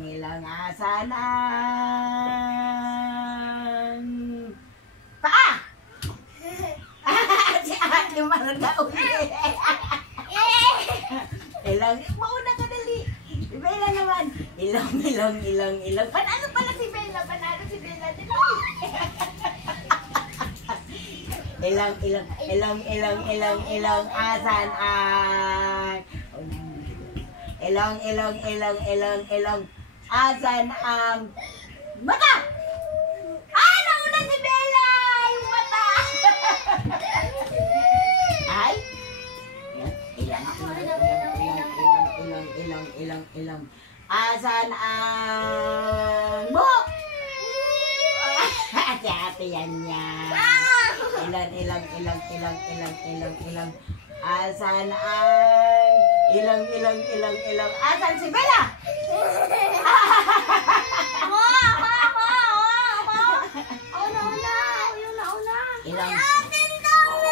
Ilang, asan ang paa? Si Ate Marga uli. Ilang, mauna ka dali. Si Bella naman. Ilang. Panalo pala si Bella. Panalo si Bella. Ilang. Asan ang... Ilang. Asan ang mata? Nauna si Bella! Yung mata! Ay! Ilang. Asan ang buhok? Ate yan niya. Ilang. Asan ang ilang. Asan si Bella? Ilang.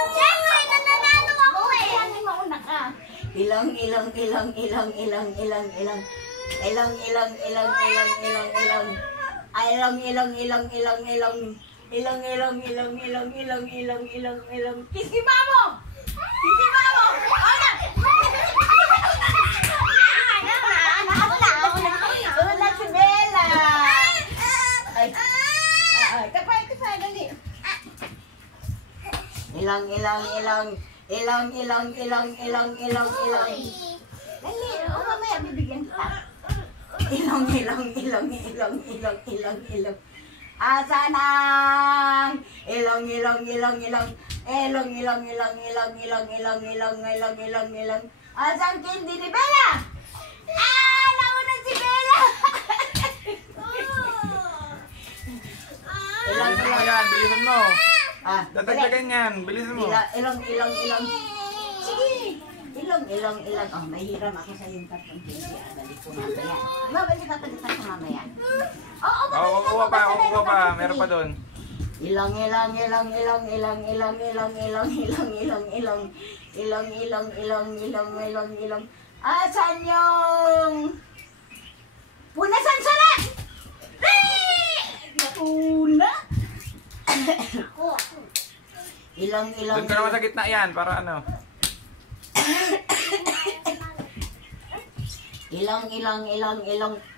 Siyempre, nananalo ako eh. Mauna ka. Ilang. Kiski mamo! Una si Bella. Ay. Kapay, dali. Ilang. Dali, mamaya bibigyan kita. Ilang. Asan ang ilang. Asan candy ni Bella? Nauna si Bella. Bilisan mo yan, bilisan mo. Dadagdagan yan, bilisan mo. Ilang. Sige. Ilang. Mahiram ako sa yung tatlong candy. Balik ko mamaya. Babalik ka ko mamaya. Kukuha pa. Meron pa doon. Ilang. Asan yung punasan salat? Nauna. Ilang. Doon ka naman sa gitna yan, para ano. Ilang.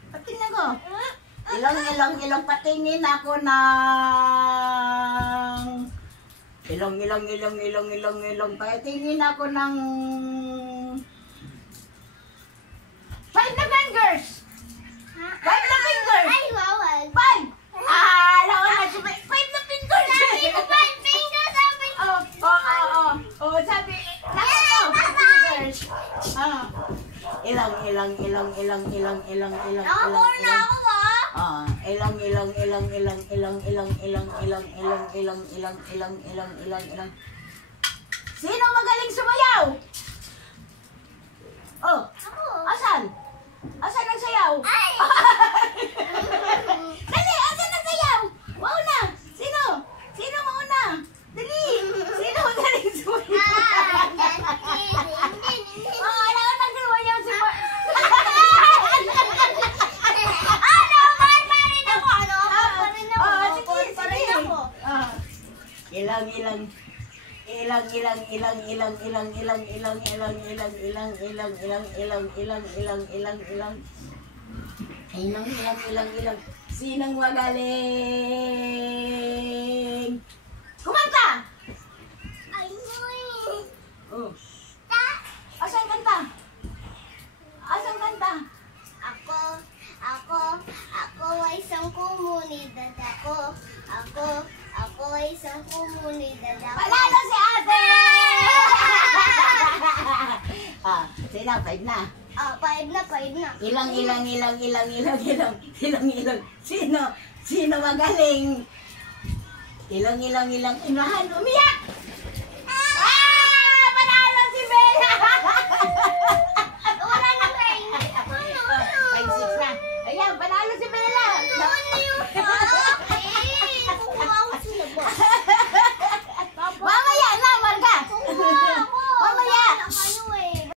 Patingin ako. Ilang. Patingin ako ng... Ilang. Patingin ako ng... 5 na fingers! 5 na fingers! Ay, bawal. 5! Nauna si 5 na fingers! Sabi ko 5 fingers, sabi ko. Sabi, fingers. Ilang. Nakapour na ako ba? Ilang. Sino magaling sumayaw? Ako. Asan ang sayaw? Ay! Dali, asan ang sayaw? Mauna. Sino mauna? Dali. Sino magaling sumayaw? Alam ang sumayaw si Mark. Ilang. Sinong magaling kumanta? Asan kanta? Ako ay isang komunidad ako ay isang komunidad Panalo si ate! Sino? 5 na. 5 na. Ilang. Sino magaling? Ilang. Inahan, umiyak!